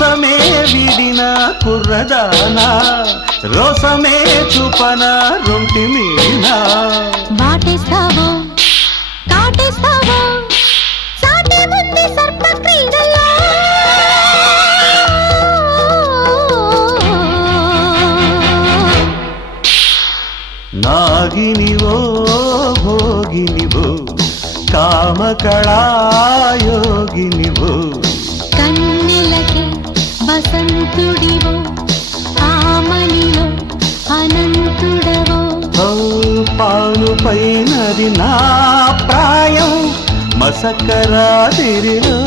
సరసమే విడిన కుర్రదానా రోసమే చూపన రొంటి మీనా వాటేస్తావో కాటేస్తావో సాటే ముందే సర్ప క్రీడలో నాగినివో భోగినివో కామకళాయోగినివో కన్నెలకి వసంతుడివో ఆమనిలో అనంతుడవో పాలు పైనది నా ప్రాయం మసకరాతిరిలో